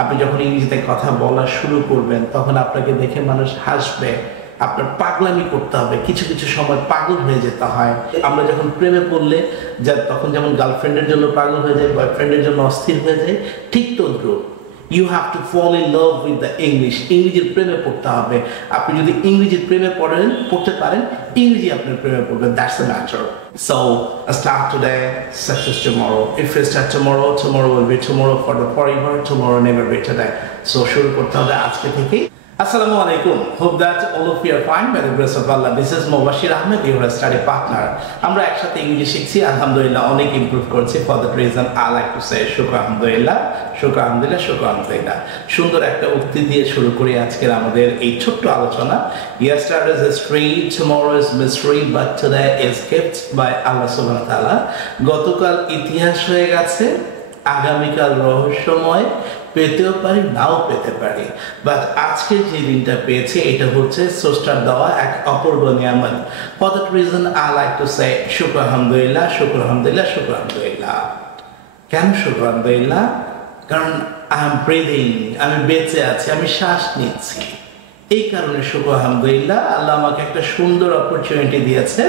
আপনি যখন ইংরেজিতে কথা বলা শুরু করবেন তখন আপনাকে দেখে মানুষ হাসবে, আপনার পাগলামি করতে হবে, কিছু কিছু সময় পাগল হয়ে যেতে হয়। আমরা যখন প্রেমে পড়লে তখন যেমন গার্লফ্রেন্ডের জন্য পাগল হয়ে যায়, বয়ফ্রেন্ডের জন্য অস্থির হয়ে যায়, ঠিক তদ্রুপ you have to fall in love with the English. ইংরেজির প্রেমে পড়তে হবে। আপনি যদি ইংরেজির প্রেমে পড়তে পারেন, ইংরেজি আপনার প্রেমে পড়বেন। That's the matter. So start today, success tomorrow. If you start tomorrow, tomorrow will be tomorrow for the forever. Tomorrow never be today. So শুরু করতে হবে আজকে থেকেই। Assalamu alaikum. Hope that all of you are fine by the grace of Allah. This is Mubashir Ahmed, your study partner. আমরা একসাথে ইংরেজি শিখছি, আলহামদুলিল্লাহ অনেক ইমপ্রুভ করছি। For that reason I like to say শুকর আলহামদুলিল্লাহ, শুকর আলহামদুলিল্লাহ, শুকর আলহামদুলিল্লাহ। সুন্দর একটা উক্তি দিয়ে শুরু করি আজকের আমাদের এই ছোট্ট আলোচনা। Yesterday's history, tomorrow's mystery, but today is gift by Allah subhanahu wa ta'ala. গতকাল ইতিহাস হয়ে গেছে, আগামীকাল রহস্যময়, পেতেও পারি নাও পেতে পারি, বাট আজকে যে দিনটা পেয়েছি এটা হচ্ছে স্রষ্টার দেওয়া এক অপূর্ব নিয়ামত। For that reason I like to say শুকর আলহামদুলিল্লাহ, শুকর আলহামদুলিল্লাহ, শুকর আলহামদুলিল্লাহ। কেন শুকর আলহামদুলিল্লাহ? কারণ আই এম ব্রিদিং, আমি বেঁচে আছি, আমি শ্বাস নিচ্ছি। এই কারণে শুকর আলহামদুলিল্লাহ। আল্লাহ আমাকে একটা সুন্দর অপরচুনিটি দিয়েছে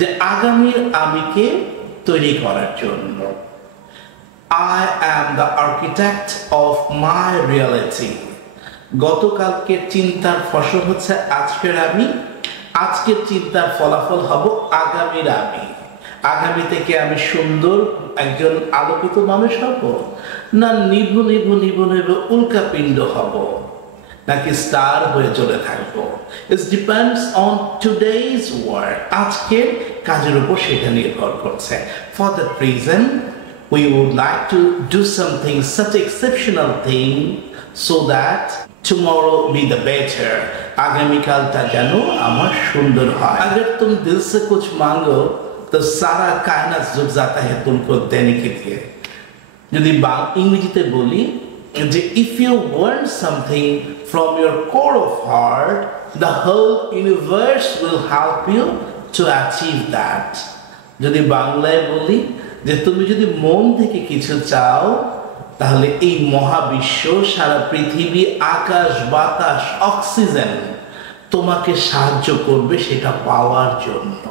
যে আগামীর আমিকে তৈরি করার জন্য। I am the architect of my reality. গতকালকের চিন্তার ফসল হচ্ছে আজকের আমি, আজকের চিন্তার ফলাফল হব আগামীর আমি। আগামী থেকে আমি সুন্দর একজন আলোকিত মানুষ হব, না নিভু নিভু নিভু নিভু উল্কাপিণ্ড হব, নাকি স্টার হয়ে চলে থাকবো। It depends on today's work. আজকের কাজের উপর সেটা নির্ভর করছে। For that reason we would like to do something, such exceptional thing, so that tomorrow be the better. आगामीकालটা যেন আমার সুন্দর হয়। अगर तुम दिल से कुछ मांगो तो सारा कायनात झुक जाता है तुमको देने के लिए। যদি ইংরেজিতে বলি যে if you want something from your core of heart, the whole universe will help you to achieve that. যদি বাংলায় বলি যে তুমি যদি মন থেকে কিছু চাও, তাহলে এই মহাবিশ্ব, সারা পৃথিবী, আকাশ বাতাস, অক্সিজেন তোমাকে সাহায্য করবে সেটা পাওয়ার জন্য।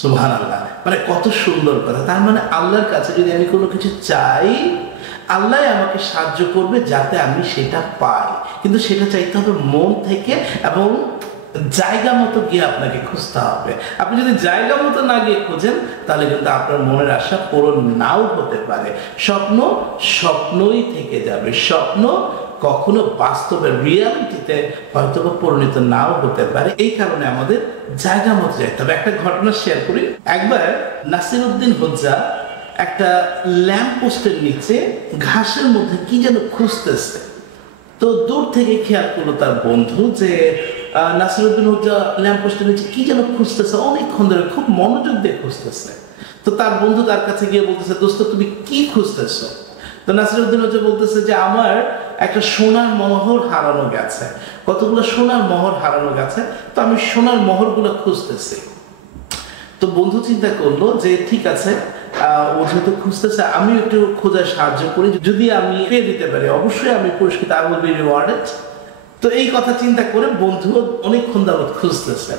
সুবহানাল্লাহ, মানে কত সুন্দর কথা। তার মানে আল্লাহর কাছে যদি আমি কোনো কিছু চাই, আল্লাহ আমাকে সাহায্য করবে যাতে আমি সেটা পাই। কিন্তু সেটা চাইতে হবে মন থেকে এবং জায়গা মতো গিয়ে আপনাকে খুঁজতে হবে। আপনি যদি জায়গা মতো না গিয়ে খুঁজেন তাহলে কিন্তু আপনার মনের আশা পূরণ নাও হতে পারে। স্বপ্ন স্বপ্নই থেকে যাবে, স্বপ্ন কখনো বাস্তবে রিয়ালিটিতে হয়তো পরিণত নাও হতে পারে। এই কারণে আমাদের জায়গা মতো যেতে হবে। একটা ঘটনা শেয়ার করি। একবার নাসিরউদ্দিন হোজ্জা একটা ল্যাম্প পোস্টের নিচে ঘাসের মধ্যে কি যেন খুঁজতেছে। তো দূর থেকে খেয়াল করলো তার বন্ধু যে নাসিরউদ্দিন হোজ্জা ল্যাম্প পোস্টের নিচে কি যেন খুঁজতেছে, অনেকক্ষণ ধরে খুব মনোযোগ দিয়ে খুঁজতেছে। তো তার বন্ধু তার কাছে গিয়ে বলতেছে, দোস্ত তুমি কি খুঁজতেছো? তো নাসিরউদ্দিন হোজ্জা বলতেছে যে আমার একটা সোনার মোহর হারানো গেছে, কতগুলো সোনার মোহর হারানো গেছে, তো আমি সোনার মোহরগুলো খুঁজতেছি। তো বন্ধু চিন্তা করলো যে ঠিক আছে, ও যেহেতু খুঁজতেছে আমি একটু খোঁজার সাহায্য করি, যদি আমি পেয়ে দিতে পারি অবশ্যই আমি পুরস্কৃত, আই উইল বি রিওয়ার্ডেড। তো এই কথা চিন্তা করে বন্ধু অনেকক্ষণ যাবত খুঁজতেছে।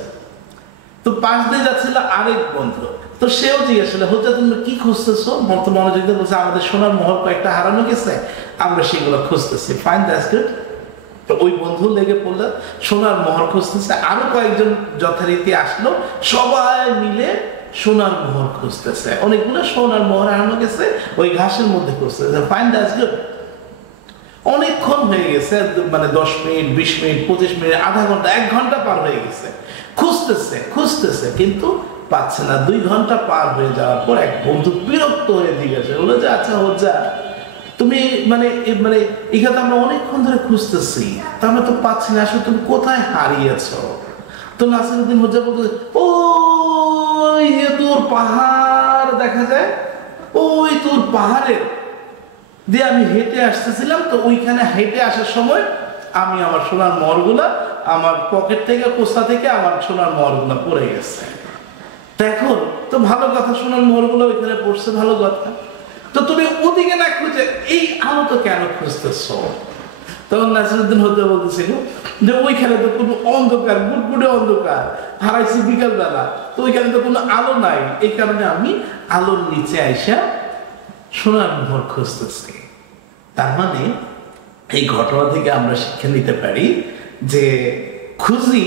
তো পাশ দিয়ে যাচ্ছিল আরেক বন্ধু, তো সেও জিজ্ঞেস করলো, হোজ্জা তুমি কি খুঁজতেছো? মনোযোগ দিয়ে বলছে, আমাদের সোনার মোহর কয়েকটা হারানো গেছে, আমরা সেগুলো খুঁজতেছি। Fine, that's good. তো ওই বন্ধু লেগে পড়লো সোনার মোহর খুঁজতেছে। আরো কয়েকজন যথারীতি আসলো, সবাই মিলে সোনার মোহর খুঁজতেছে। অনেকগুলো সোনার মোহর হারানো গেছে, ওই ঘাসের মধ্যে খুঁজতেছে। Fine, that's good. অনেকক্ষণ হয়ে গেছে, মানে 10 মিনিট, 20 মিনিট, 25 মিনিট, আধা ঘন্টা, 1 ঘন্টা পার হয়ে গেছে। খুঁজতেছে কিন্তু পাচ্ছে না। 2 ঘন্টা পার হয়ে যাওয়ার পর এক বন্ধু বিরক্ত হয়ে জিজ্ঞাসা বললো যে আচ্ছা হোজ্জা, তুমি মানে এখানে আমরা অনেকক্ষণ ধরে খুঁজতেছি, তা আমরা তো পাচ্ছি না, আসলে তুমি কোথায় হারিয়েছো? তো নাসিরউদ্দিন হোজ্জা বলতেছে, ওই যে তোর পাহাড় দেখা যায়, ওই তোর পাহাড়ের দিয়ে আমি হেঁটে আসতেছিলাম, তো ওইখানে হেঁটে আসার সময় আমি আমার সোনার মোহরগুলা আমার পকেট থেকে, কোস্তা থেকে আমার সোনার মোহরগুলা পড়ে গেছে। এখন তো ভালো কথা, সোনার মোহরগুলো ওইখানে পড়ছে, ভালো কথা। তো তুমি ওদিকে না খুঁজে এই আলো তো কেন খুঁজতেছো? তখন নাসিরউদ্দিন হতে বলতেছিল যে ওইখানে তো কোনো অন্ধকার, গুটগুটে অন্ধকার, হারাইছি বিকালবেলা, তো ওইখানে তো কোনো আলো নাই, এই কারণে আমি আলোর নিচে আইসা সোনার মোহর খুঁজতেছি। তার মানে এই ঘটনা থেকে আমরা শিক্ষা নিতে পারি যে খুঁজি,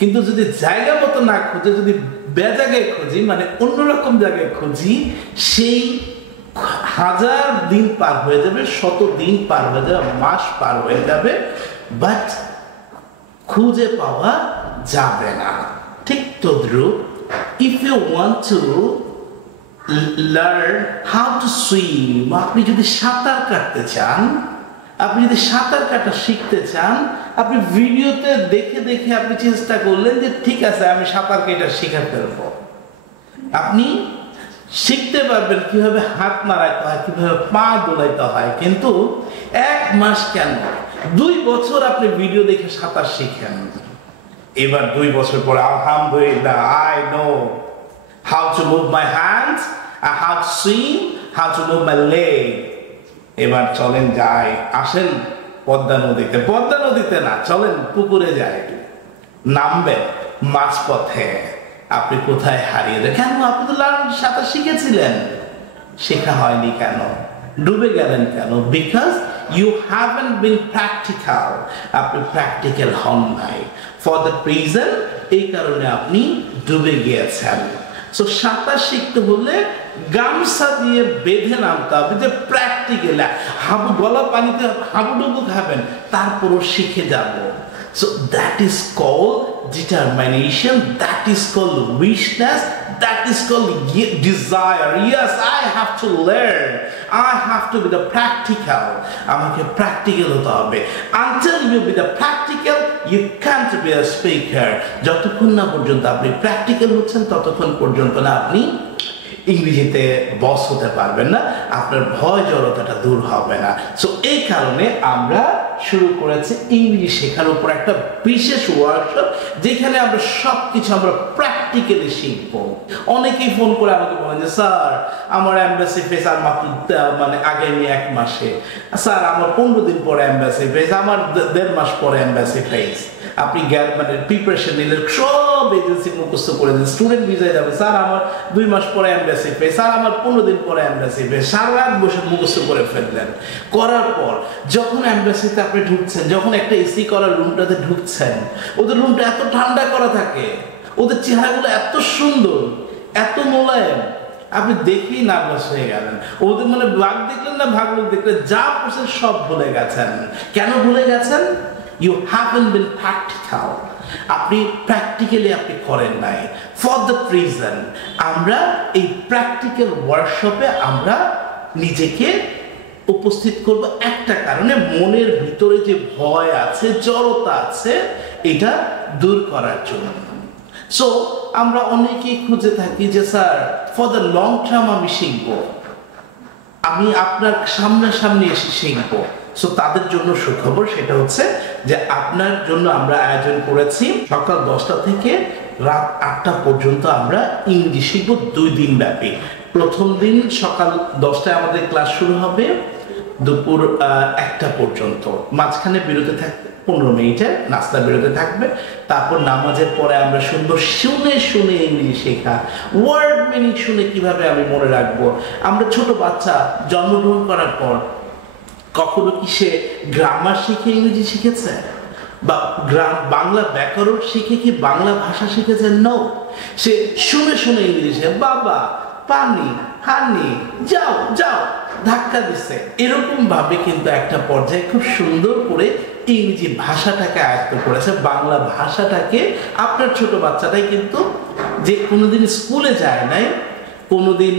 কিন্তু যদি জায়গা মতো না খুঁজে, যদি বেজায়গায় খুঁজি, মানে অন্যরকম জায়গায় খুঁজি, সেই 1000 দিন পার হয়ে যাবে, 100 দিন পার হয়ে যাবে, মাস পার হয়ে যাবে, বাট খুঁজে পাওয়া যাবে না। ঠিক তদ্রুপ, if you want to learn how to swim, আপনি যদি সাঁতার কাটতে চান, আপনি যদি সাঁতার কাটা শিখতে চান, আপনি ভিডিওতে দেখে দেখে আপনি চেষ্টা করলেন যে ঠিক আছে আমি সাঁতার কেটে শিখে ফেলবো, আপনি শিখতে পারবেন কিভাবে হাত নাড়াইতে হয়, কিভাবে পা দোলাইতে হয়, কিন্তু 1 মাস কেন 2 বছর আপনি ভিডিও দেখে সাঁতার শিখেন। এবার 2 বছর পরে আলহামদুলিল্লাহ, I know how to move my hands, how to swim, how to move my leg. এবার চলেন যাই, আসেন পদ্মা নদীতে না, চলেন পুকুরে যাই। নামবেন মাঝপথে, আপনি কোথায় হারিয়ে যান? কেন? আপনি তো সাঁতার শিখেছিলেন, শেখা হয়নি কেন? ডুবে গেলেন কেন? Because you haven't been practical, আপনি প্র্যাকটিক্যাল হন নাই। ফর দ্য রিজন, এই কারণে আপনি ডুবে গিয়েছেন। সো সাঁতার শিখতে হলে গামছা দিয়ে বেঁধে নামতে হবে, যে প্র্যাকটিক্যাল গলা পানিতে হাবুডুবু খাবেন, তারপরও শিখে যাব। So that is called determination, that is called wishness, that is called desire. Yes, I have to learn, I have to be the practical. আমাকে practical হতে হবে। Until you be the practical, you can't be a speaker. যতক্ষণ না পর্যন্ত আপনি practical হচ্ছেন, ততক্ষণ পর্যন্ত না আপনি ইংরেজিতে বস হতে পারবেন না, আপনার ভয় জড়তাটা দূর হবে না। সো এই কারণে আমরা শুরু করেছি ইংরেজি শেখার উপর একটা বিশেষ ওয়ার্কশপ, যেখানে আমরা সবকিছু আমরা প্র্যাকটিক্যালি শিখবো। অনেকেই ফোন করে আমাকে বলেন যে স্যার আমার এমবাসি ফেস আর মাত্র মানে আগামী 1 মাসে, স্যার আমার 15 দিন পরে এমবাসি ফেস, আমার 1.5 মাস পরে এমবাসি ফেস। আপনি মানে প্রিপারেশন নিলে সব এজেন্সি মুখস্থ করে দেন, স্টুডেন্ট ভিসায় যাবে, স্যার আমার 2 মাস পরে এমবাসি ফেস, স্যার আমার 15 দিন পরে এমবাসি ফেস, সারা রাত বসে মুখস্থ করে ফেললেন। করার পর যখন এমবাসিতে আপনি ঢুকছেন, যখন একটা এসি করা রুমটাতে ঢুকছেন, ওদের রুমটা এত ঠান্ডা করা থাকে, ওদের চেহারাগুলো এত সুন্দর, এত মোলায়েম, আপনি দেখেই নার্ভাস হয়ে গেলেন। ওদের মানে ভাগ দেখলেন না ভাগ লোক দেখলেন, যা পড়ছেন সব ভুলে গেছেন। কেন ভুলে গেছেন? You haven't been practical. আপনি প্র্যাকটিক্যালি আপনি করেন নাই। ফর দ্য রিজন, আমরা এই প্র্যাকটিক্যাল ওয়ার্কশপে আমরা নিজেকে উপস্থিত করব একটা কারণে, মনের ভিতরে যে ভয় আছে, জড়তা আছে, এটা দূর করার জন্য। সো আমরা অনেকেই খুঁজে থাকি যে sir for the long term আমি শিখবো, আমি আপনার সামনাসামনি এসে শিখবো। সো তাদের জন্য সুখবর, সেটা হচ্ছে যে আপনার জন্য আমরা আয়োজন করেছি সকাল 10টা থেকে রাত 8টা পর্যন্ত আমরা ইংরেজি শিখবো 2 দিন ব্যাপী। প্রথম দিন সকাল 10টায় আমাদের ক্লাস শুরু হবে, দুপুর 1টা পর্যন্ত, মাঝখানে বিরতি থাকবে 15 মিনিটের, নাস্তা বিরতি থাকবে। তারপর নামাজের পরে আমরা শুনবো, শুনে শুনে ইংরেজি শেখা, ওয়ার্ড মিনিং শুনে কিভাবে আমি মনে রাখবো। আমরা ছোট বাচ্চা জন্মগ্রহণ করার পর কখনো কি সে গ্রামার শিখে ইংরেজি শিখেছে, বা বাংলা ব্যাকরণ শিখে কি বাংলা ভাষা শিখেছে? নো, সে শুনে শুনে ইংরেজি শেখে। বাবা পানি, হানি, যাও যাও, ধাক্কা দিচ্ছে, এরকম ভাবে কিন্তু একটা পর্যায়ে খুব সুন্দর করে ইংরেজি ভাষাটাকে আয়ত্ত করেছে, বাংলা ভাষাটাকে। আপনার ছোট বাচ্চাটাই কিন্তু যে কোনোদিন স্কুলে যায় নাই, কোনোদিন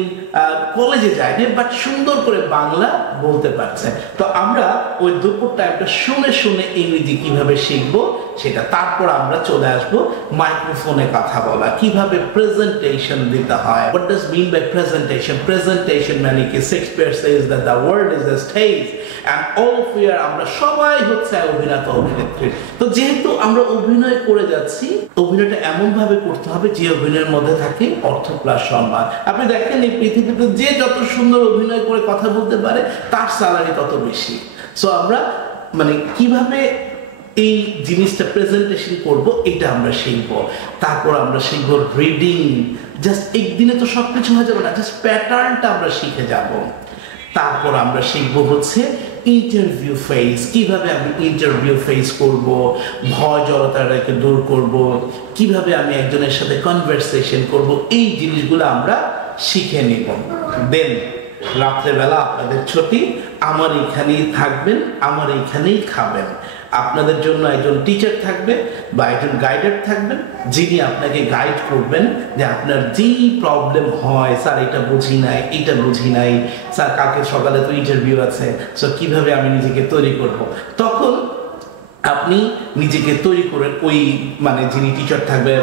কলেজে যায়নি, বাট সুন্দর করে বাংলা বলতে পারছে। তো আমরা ওই দুপুর টাইমটা শুনে শুনে ইংরেজি কিভাবে শিখবো সেটা, তারপর আমরা চলে আসবো মাইক্রোফোনে কথা বলা, কিভাবে প্রেজেন্টেশন দিতে হয়। What does mean by presentation? Presentation মানে কি? Shakespeare says that the world is a stage and all of year আমরা সবাই হচ্ছে অভিনেতা অভিনেত্রী। তো যেহেতু আমরা অভিনয় করে যাচ্ছি, অভিনয়টা এমন ভাবে করতে হবে যে অভিনয়ের মধ্যে থাকে অর্থ প্লাস সম্মান। আপনি দেখেন এই পৃথিবীতে যে যত সুন্দর অভিনয় করে কথা বলতে পারে তার স্যালারি তত বেশি। সো আমরা মানে কিভাবে এই জিনিসটা প্রেজেন্টেশন করব এটা আমরা শিখবো। তারপর আমরা শিখবো রিডিং। জাস্ট একদিনে তো সবকিছু হয়ে যাবে না, জাস্ট প্যাটার্নটা আমরা শিখে যাব। তারপর আমরা শিখবো হচ্ছে ইন্টারভিউ ফেস, কিভাবে আমি ইন্টারভিউ ফেস করব, ভয় জড়তাটাকে দূর করব, কিভাবে আমি একজনের সাথে কনভারসেশন করব, এই জিনিসগুলো আমরা শিখে নিব। দেন রাত্রেবেলা আপনাদের ছুটি, আমার এখানেই থাকবেন, আমার এখানেই খাবেন। আপনাদের জন্য একজন টিচার থাকবে বা একজন গাইডার থাকবেন, যিনি আপনাকে গাইড করবেন যে আপনার যেই প্রবলেম হয়, স্যার এটা বুঝি নাই, এটা বুঝি নাই, স্যার কালকে সকালে তো ইন্টারভিউ আছে, সো কিভাবে আমি নিজেকে তৈরি করব। তখন আপনি নিজেকে তৈরি করে ওই মানে যিনি টিচার থাকবে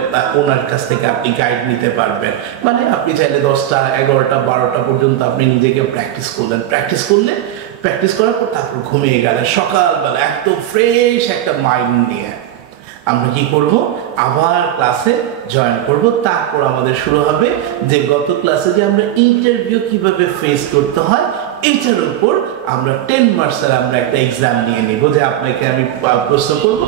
ওনার কাছ থেকে আপনি গাইড নিতে পারবেন। মানে আপনি চাইলে 10টা 11টা 12টা পর্যন্ত আপনি নিজেকে প্র্যাকটিস করলে প্র্যাকটিস করার পর তারপর ঘুমিয়ে গেলে সকালবেলা একদম ফ্রেশ একটা মাইন্ড নিয়ে আমরা কি করব, আবার ক্লাসে জয়েন করব। তারপর আমাদের শুরু হবে যে গত ক্লাসে যে আমরা ইন্টারভিউ কিভাবে ফেস করতে হয় এইটার উপর আমরা 10 মার্কসের আমরা একটা এক্সাম নিয়ে নিব। যে আপনাকে আমি প্রশ্ন করব,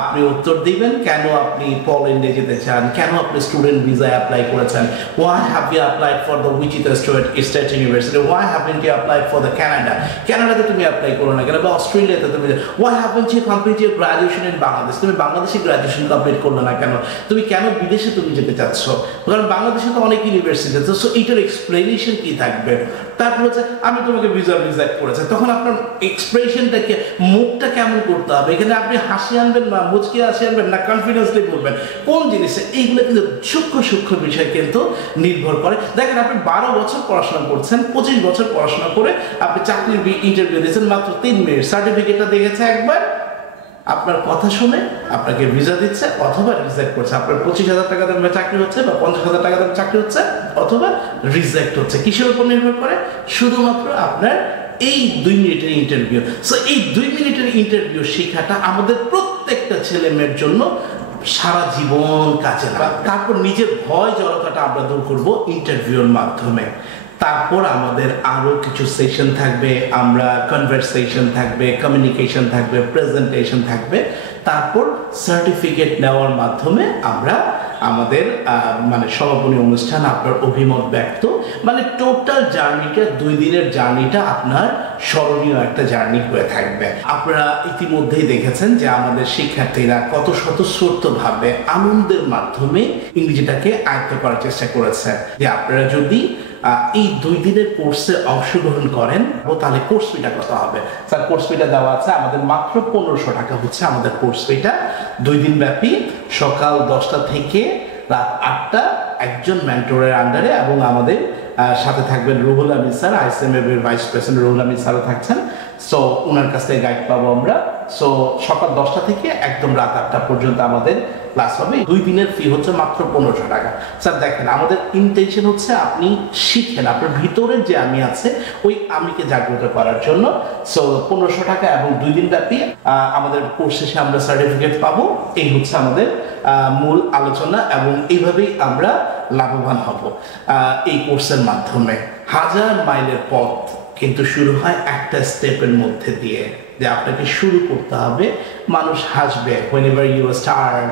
আপনি উত্তর দিবেন কেন আপনি পোল্যান্ডে যেতে চান, কেন আপনি স্টুডেন্ট ভিসায় অ্যাপ্লাই করেছেন, why have you applied for the Wichita State University, why haven't you applied for the কানাডাতে তুমি অ্যাপ্লাই করো না কেন, বা অস্ট্রেলিয়াতে তুমি, why haven't you complete your graduation in Bangladesh, তুমি বাংলাদেশে গ্রাজুয়েশন কমপ্লিট করলো না কেন, তুমি কেন বিদেশে তুমি যেতে চাচ্ছ, কারণ বাংলাদেশে তো অনেক ইউনিভার্সিটি আছে। সো এইটার এক্সপ্লেনেশন কি থাকবে। তারপর হচ্ছে আমি তোমাকে ভিসা রিজেক্ট করেছে, তখন আপনার এক্সপ্রেশনটাকে, মুখটা কেমন করতে হবে, এখানে আপনি হাসি আনবেন না মুচকি হাসি আনবেন না কনফিডেন্সলি বলবেন, কোন জিনিসে, এইগুলো কিন্তু সূক্ষ্ম বিষয় কিন্তু নির্ভর করে। দেখেন আপনি 12 বছর পড়াশোনা করছেন, 25 বছর পড়াশোনা করে আপনি চাকরির ইন্টারভিউ দিয়েছেন মাত্র 3 মিনিট, সার্টিফিকেটটা দেখেছে একবার, আপনার কথা শুনে আপনাকে ভিসা দিচ্ছে অথবা রিজেক্ট করছে। আপনার 25,000 টাকা দামের চাকরি হচ্ছে বা 50,000 টাকা দামের চাকরি হচ্ছে অথবা রিজেক্ট হচ্ছে। কিসের উপর নির্ভর করে? শুধুমাত্র আপনার এই 2 মিনিটের ইন্টারভিউ। সো এই 2 মিনিটের ইন্টারভিউ শেখাটা আমাদের প্রত্যেকটা ছেলে মেয়ের জন্য সারা জীবন কাজে লাগে। তারপর নিজের ভয় জড়তাটা আমরা দূর করবো ইন্টারভিউর মাধ্যমে। তারপর আমাদের আরো কিছু সেশন থাকবে, আমরা কনভারসেশন থাকবে, কমিউনিকেশন থাকবে, প্রেজেন্টেশন থাকবে। তারপর সার্টিফিকেট নেওয়ার মাধ্যমে আমরা আমাদের মানে সমাপনী অনুষ্ঠান, আপনার অভিমত ব্যক্ত, মানে টোটাল জার্নিটা 2 দিনের জার্নিটা আপনার স্মরণীয় একটা জার্নি হয়ে থাকবে। আপনারা ইতিমধ্যেই দেখেছেন যে আমাদের শিক্ষার্থীরা কত স্বতঃস্ফূর্তভাবে আনন্দের মাধ্যমে ইংরেজিটাকে আয়ত্ত করার চেষ্টা করেছে। যে আপনারা যদি এই 2 দিনের কোর্সে অংশগ্রহণ করেন তাহলে কোর্স ফিটা কত হবে? স্যার কোর্স ফিটা দেওয়া আছে আমাদের মাত্র 1500 টাকা হচ্ছে আমাদের কোর্স ফিটা। 2 দিন ব্যাপী সকাল 10টা থেকে রাত 8টা একজন মেন্টরের আন্ডারে, এবং আমাদের সাথে থাকবেন রুহুল আমিন স্যার, আইসিএমএফ এর ভাইস প্রেসিডেন্ট রুহুল আমিন স্যারও থাকছেন। সো ওনার কাছ থেকে গাইড পাবো আমরা। সো সকাল 10টা থেকে একদম রাত 8টা পর্যন্ত আমাদের ক্লাস হবে। 2 দিনের ফি হচ্ছে মাত্র 1500 টাকা। স্যার দেখেন আমাদের ইন্টেনশন হচ্ছে আপনি শিখেন, আপনার ভিতরের যে আমি আছে ওই আমিকে জাগ্রত করার জন্য। সো 1500 টাকা এবং 2 দিন ব্যাপী আমাদের কোর্স শেষে আমরা সার্টিফিকেট পাবো। এই হচ্ছে আমাদের মূল আলোচনা, এবং এইভাবেই আমরা লাভবান হব এই কোর্সের মাধ্যমে। 1000 মাইলের পথ কিন্তু শুরু হয় একটা স্টেপের মধ্যে দিয়ে, যে আপনাকে শুরু করতে হবে। মানুষ হাসবে whenever you start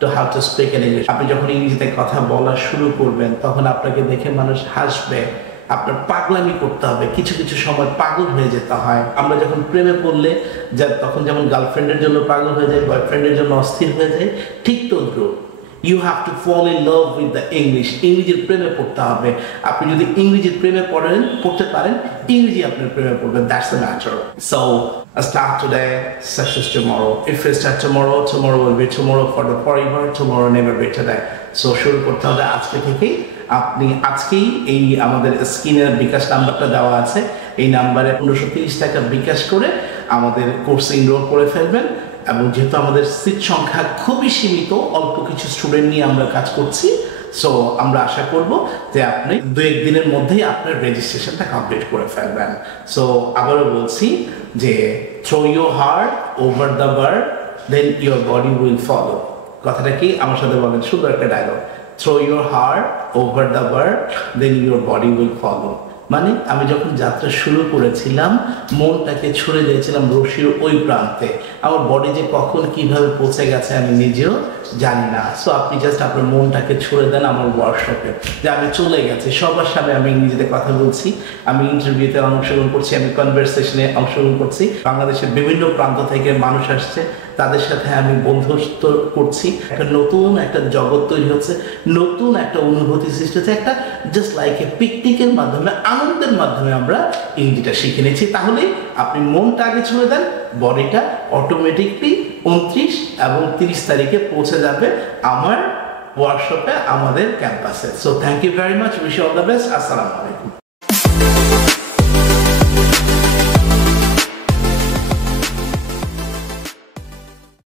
to how to speak in English। আপনি যখন ইংরেজিতে কথা বলা শুরু করবেন তখন আপনাকে দেখে মানুষ হাসবে। আপনার পাগলামি করতে হবে, কিছু সময় পাগল হয়ে যেতে হয়। আমরা যখন প্রেমে পড়লে তখন যেমন গার্লফ্রেন্ডের জন্য পাগল হয়ে যায়, বয়ফ্রেন্ডের জন্য অস্থির হয়ে যায়, ঠিক তদ্রুপ you have to fall in love with the English। ইংরেজির প্রেমে পড়তে হবে। আপনি যদি ইংরেজির প্রেমে পড়তে পারেন, ইংরেজি আপনার প্রেমে পড়বে। That's the matter. So start today, success tomorrow. If you start tomorrow, tomorrow will be tomorrow for the forever, tomorrow never be today. So শুরু করতে হবে আজকে থেকেই। আপনি আজকেই এই আমাদের স্ক্রিনের বিকাশ নাম্বারটা দেওয়া আছে, এই নাম্বারে 1530 টাকা বিকাশ করে আমাদের কোর্সে এনরোল করে ফেলবেন। এবং যেহেতু আমাদের সিট সংখ্যা খুবই সীমিত, অল্প কিছু স্টুডেন্ট নিয়ে আমরা কাজ করছি, সো আমরা আশা করব যে আপনি 2-1 দিনের মধ্যেই আপনার রেজিস্ট্রেশনটা কমপ্লিট করে ফেলবেন। সো আবারও বলছি, যে throw your heart over the bird then your body will follow. কথাটা কি আমার সাথে বলেন, সুন্দর একটা dialogue. Throw your heart over the bird then your body will follow. মানে আমি যখন যাত্রা শুরু করেছিলাম মনটাকে ছুড়ে দিয়েছিলাম রশির ওই প্রান্তে, আমার বডি যে কখন কিভাবে পৌঁছে গেছে আমি নিজেও জানি না। সো আপনি জাস্ট আপনার মনটাকে ছুড়ে দেন আমার ওয়ার্কশপে যে আমি চলে গেছি, সবার সামনে আমি ইংরেজিতে কথা বলছি, আমি ইন্টারভিউতে অংশগ্রহণ করছি, আমি কনভারসেশনে অংশগ্রহণ করছি, বাংলাদেশের বিভিন্ন প্রান্ত থেকে মানুষ আসছে, তাদের সাথে আমি বন্ধুত্ব করছি, একটা নতুন একটা জগৎ তৈরি হচ্ছে, নতুন একটা অনুভূতি সৃষ্টি হচ্ছে, একটা জাস্ট লাইক এ পিকনিকের মাধ্যমে, আনন্দের মাধ্যমে আমরা ইংরেজিটা শিখে নিচ্ছি। তাহলে আপনি মনটা আগে ছুঁড়ে দেন, বডিটা অটোমেটিকলি 29 এবং 30 তারিখে পৌঁছে যাবে আমার ওয়ার্কশপে, আমাদের ক্যাম্পাসে। So thank you very much, wish you all the best. আসসালামু আলাইকুম।